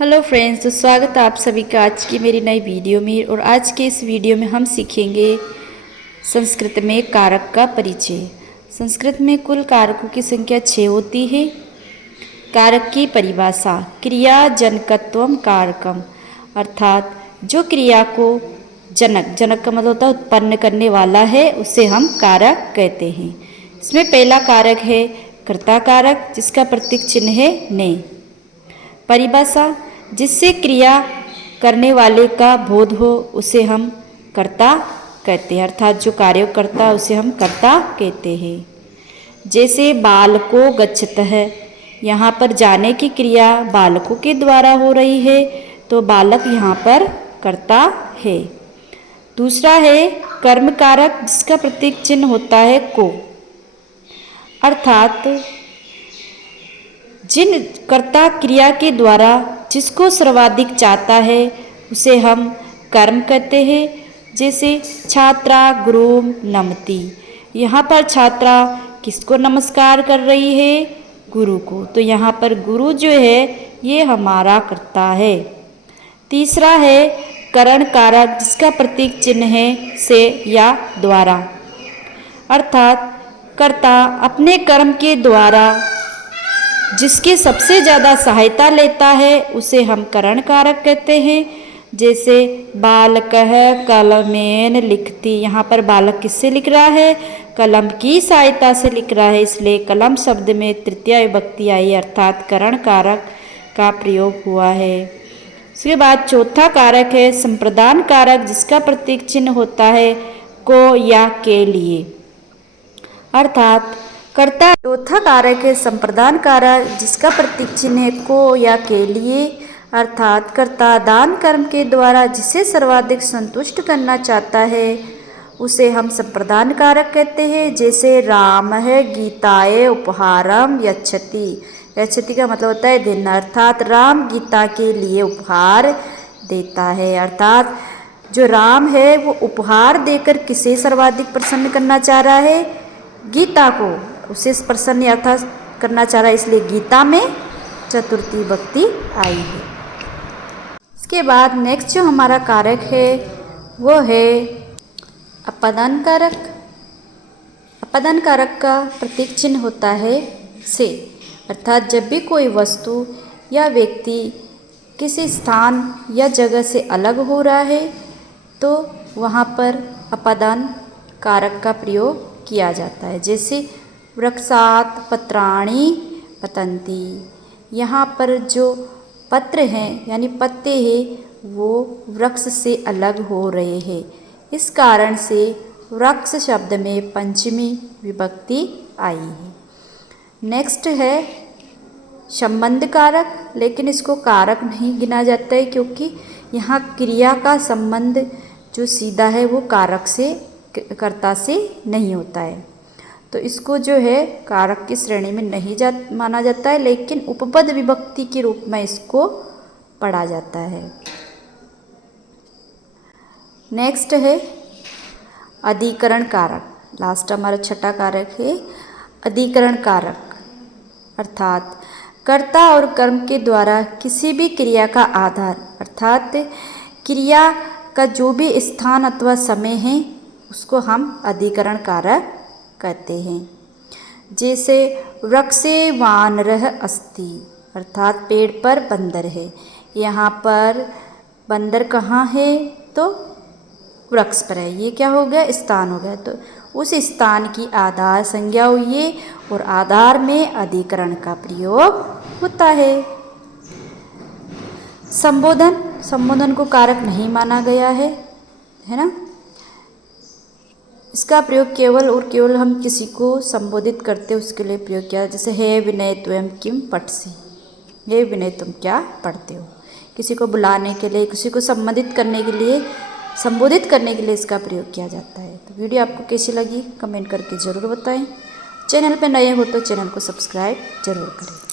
Hello friends, तो स्वागत है आप सभी का आज की मेरी नई वीडियो में। और आज के इस वीडियो में हम सीखेंगे संस्कृत में कारक का परिचय। संस्कृत में कुल कारकों की संख्या 6 होती है। कारक की परिभाषा: क्रिया जनकत्वम कारकम, अर्थात जो क्रिया को जनक का मतलब होता है उत्पन्न करने वाला है, उसे हम कारक कहते हैं। इसमें पहला कारक है कर्ता कारक, जिसका प्रतीक चिन्ह है ने। परिभाषा: जिससे क्रिया करने वाले का बोध हो उसे हम कर्ता कहते हैं, अर्थात जो कार्य करता है उसे हम कर्ता कहते हैं। जैसे बालको गच्छत है, यहाँ पर जाने की क्रिया बालकों के द्वारा हो रही है, तो बालक यहाँ पर कर्ता है। दूसरा है कर्म कारक, जिसका प्रतीक चिन्ह होता है को, अर्थात जिन कर्ता क्रिया के द्वारा जिसको सर्वाधिक चाहता है उसे हम कर्म कहते हैं। जैसे छात्रा गुरु नमति, यहाँ पर छात्रा किसको नमस्कार कर रही है? गुरु को, तो यहाँ पर गुरु जो है ये हमारा कर्ता है। तीसरा है करण कारक, जिसका प्रतीक चिन्ह है से या द्वारा, अर्थात कर्ता अपने कर्म के द्वारा जिसकी सबसे ज़्यादा सहायता लेता है उसे हम करण कारक कहते हैं। जैसे बालकः कलमेन लिखती, यहाँ पर बालक किससे लिख रहा है? कलम की सहायता से लिख रहा है, इसलिए कलम शब्द में तृतीया विभक्ति आई, अर्थात करण कारक का प्रयोग हुआ है। उसके बाद चौथा कारक है संप्रदान कारक, जिसका प्रतीक चिन्ह होता है को या के लिए, अर्थात कर्ता। चौथा कारक है संप्रदान कारक, जिसका प्रतीक चिन्ह है को या के लिए, अर्थात कर्ता दान कर्म के द्वारा जिसे सर्वाधिक संतुष्ट करना चाहता है उसे हम संप्रदान कारक कहते हैं। जैसे राम है गीताए उपहारम यच्छति, यच्छति का मतलब होता है देना, अर्थात राम गीता के लिए उपहार देता है, अर्थात जो राम है वो उपहार देकर किसे सर्वाधिक प्रसन्न करना चाह रहा है? गीता को, उसे प्रसन्न अर्थात करना चाह रहा है, इसलिए गीता में चतुर्थी विभक्ति आई है। इसके बाद नेक्स्ट जो हमारा कारक है वो है अपादान कारक। अपादान कारक का प्रतीक चिन्ह होता है से, अर्थात जब भी कोई वस्तु या व्यक्ति किसी स्थान या जगह से अलग हो रहा है तो वहाँ पर अपादान कारक का प्रयोग किया जाता है। जैसे वृक्षात पत्राणि पतन्ति, यहाँ पर जो पत्र हैं यानी पत्ते हैं वो वृक्ष से अलग हो रहे हैं, इस कारण से वृक्ष शब्द में पंचमी विभक्ति आई है। नेक्स्ट है संबंध कारक, लेकिन इसको कारक नहीं गिना जाता है क्योंकि यहाँ क्रिया का संबंध जो सीधा है वो कारक से कर्ता से नहीं होता है, तो इसको जो है कारक की श्रेणी में नहीं माना जाता है, लेकिन उपपद विभक्ति के रूप में इसको पढ़ा जाता है। नेक्स्ट है अधिकरण कारक, लास्ट हमारा छठा कारक है अधिकरण कारक, अर्थात कर्ता और कर्म के द्वारा किसी भी क्रिया का आधार, अर्थात क्रिया का जो भी स्थान अथवा समय है उसको हम अधिकरण कारक कहते हैं। जैसे वृक्षे वानरः अस्ति, अर्थात पेड़ पर बंदर है, यहाँ पर बंदर कहाँ है? तो वृक्ष पर है, ये क्या हो गया? स्थान हो गया, तो उस स्थान की आधार संज्ञा हुई है और आधार में अधिकरण का प्रयोग होता है। संबोधन, संबोधन को कारक नहीं माना गया है ना, इसका प्रयोग केवल और केवल हम किसी को संबोधित करते उसके लिए प्रयोग किया। जैसे हे विनय त्वं किम पठसि, हे विनय तुम क्या पढ़ते हो, किसी को बुलाने के लिए, किसी को संबोधित करने के लिए, संबोधित करने के लिए इसका प्रयोग किया जाता है। तो वीडियो आपको कैसी लगी कमेंट करके ज़रूर बताएं। चैनल पर नए हो तो चैनल को सब्सक्राइब जरूर करें।